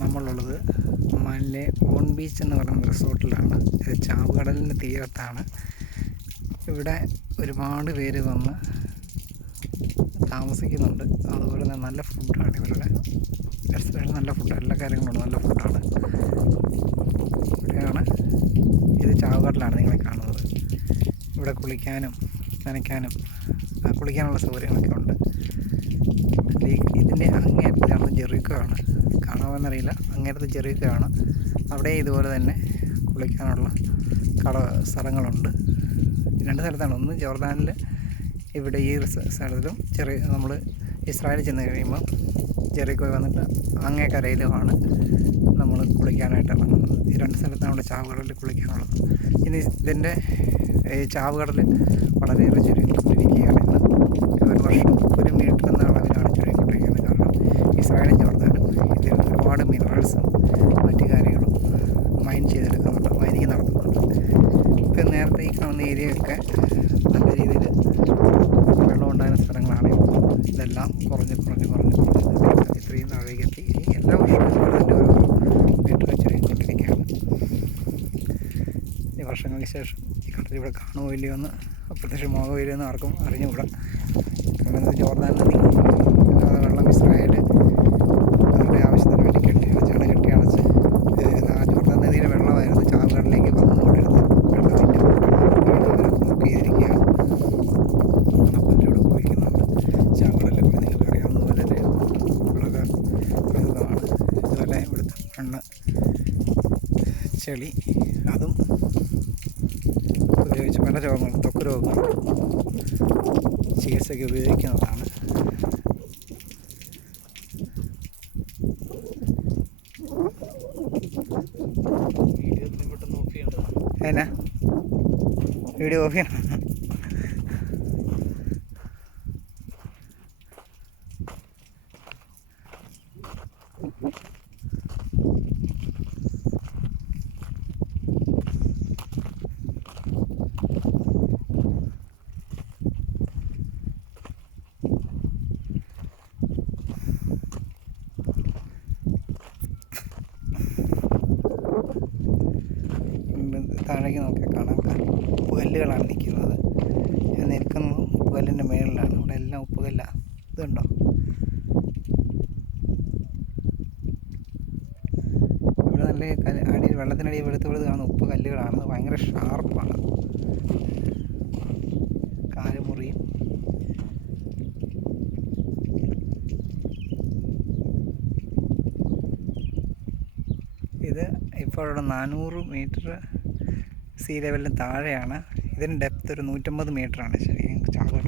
നമ്മളുള്ളത് ഒമാനിലെ on beach എന്ന് പറയുന്ന റിസോർട്ടിലാണ്. ഇത് ചാവുകടലിൻ്റെ തീരത്താണ്. ഇവിടെ ഒരുപാട് പേര് വന്ന് താമസിക്കുന്നുണ്ട്. അതുപോലെ തന്നെ നല്ല ഫുഡാണ് ഇവരുടെ റെസ്റ്റോറൻറ്റ്. നല്ല ഫുഡ്, എല്ലാ കാര്യങ്ങളും നല്ല ഫുഡാണ്. ഇവിടെയാണ്, ഇത് ചാവുകടലാണ് നിങ്ങളെ കാണുന്നത്. ഇവിടെ കുളിക്കാനും നനയ്ക്കാനും കുളിക്കാനുള്ള സൗകര്യങ്ങളൊക്കെ ഉണ്ട്. ഇതിൻ്റെ അങ്ങേയറ്റത്താണ് ജെറിക്കോ ആണ്, കാണാമെന്നറിയില്ല. അങ്ങേയറ്റത്ത് ജെറിക്കോ ആണ്. അവിടെ ഇതുപോലെ തന്നെ കുളിക്കാനുള്ള സ്ഥലങ്ങളുണ്ട്. രണ്ട് സ്ഥലത്താണ്. ഒന്ന് ജോർദാനിൽ, ഇവിടെ ഈ സ്ഥലത്തിലും നമ്മൾ ഇസ്രായേലിൽ ചെന്ന് കഴിയുമ്പോൾ ജെറിക്കോ വന്നിട്ട് അങ്ങേ കരയിലുമാണ് നമ്മൾ കുളിക്കാനായിട്ട് ഇറങ്ങുന്നത്. ഈ രണ്ട് സ്ഥലത്താണ് അവിടെ ചാവുകടലിൽ കുളിക്കാനുള്ളത്. ഇനി ഇതിൻ്റെ ഈ ചാവുകടൽ വളരെയേറെ ചുരുങ്ങിക്കൊണ്ടിരിക്കുകയാണ്. ഒരു വർഷം 1 മീറ്റർ എന്ന അളവിലാണ് ചുരുങ്ങിക്കൊണ്ടിരിക്കുന്നത്. കാരണം ഇസ്രായേലും ജോർദാനും ഇതിൽ ഒരുപാട് മിനറൽസും മറ്റു കാര്യങ്ങളും മൈനിങ് നടത്തുന്നുണ്ട്. ഇപ്പം നേരത്തെ ഈ കാണുന്ന ഏരിയയൊക്കെ നല്ല രീതിയിൽ വെള്ളം ഉണ്ടായിരുന്ന സ്ഥലങ്ങളാണ്. ഇതെല്ലാം കുറഞ്ഞ് ഇത്രയും താഴേക്ക് എത്തി. എല്ലാ വർഷവും ഇതിൻ്റെ ഓരോ മീറ്റർ ചുരുങ്ങിക്കൊണ്ടിരിക്കുകയാണ്. ഈ വർഷങ്ങൾക്ക് ശേഷം ഈ കടൽ ഇവിടെ കാണുമോ ഇല്ലയോ എന്ന്, പ്രത്യക്ഷമാകോ ഇല്ലയോ എന്ന് ആർക്കും അറിഞ്ഞുകൂടാ. കാരണം ജോർദാൻ നദി വെള്ളം ഇസ്രായേൽ അവരുടെ ആവശ്യത്തിന് വേണ്ടി കെട്ടി അടച്ച് ജോർദാൻ നദിയിലെ വെള്ളമായിരുന്നു ചാവുകടലിലേക്ക് വന്നുകൊണ്ടിരുന്നത്. ബ്ലോക്ക് ചെയ്തിരിക്കുകയാണ്. പലരും കുളിക്കുന്നുണ്ട്. ചാവുകടലിൽ നിങ്ങൾക്ക് അറിയാവുന്ന പോലെ വളരെ പ്രസിദ്ധമാണ്. ഇതുപോലെ ഇവിടുത്തെ മണ്ണ്, ചെളി, അതും ഉപയോഗിച്ച് പല രോഗങ്ങളും, ത്വക്ക് രോഗങ്ങളും ചികിത്സയ്ക്ക് ഉപയോഗിക്കുന്നതാണ്. എന്നാ വീഡിയോ ഓഫ് ചെയ്യണം. താഴേക്ക് നോക്കിയാൽ കാണാം, ഉപ്പുകല്ലുകളാണ് നിൽക്കുന്നത്. ഞാൻ നിൽക്കുന്നത് ഉപ്പുകല്ലിൻ്റെ മുകളിലാണ്. ഇവിടെ എല്ലാം ഉപ്പുകല്ലാണ്. ഇതുണ്ടോ? ഇവിടെ നല്ല അടിയിൽ വെള്ളത്തിനടിയിൽ വെളുത്ത് കാണുന്ന ഉപ്പുകല്ലുകളാണ്. ഭയങ്കര ഷാർപ്പാണ്. കാലുമുറിയും. ഇത് ഇപ്പോൾ ഇവിടെ 400 മീറ്റർ സീ ലെവലിന് താഴെയാണ്. ഇതിന് ഡെപ്ത് ഒരു 150 മീറ്ററാണ് ശരിക്കും ചാവുകടൽ.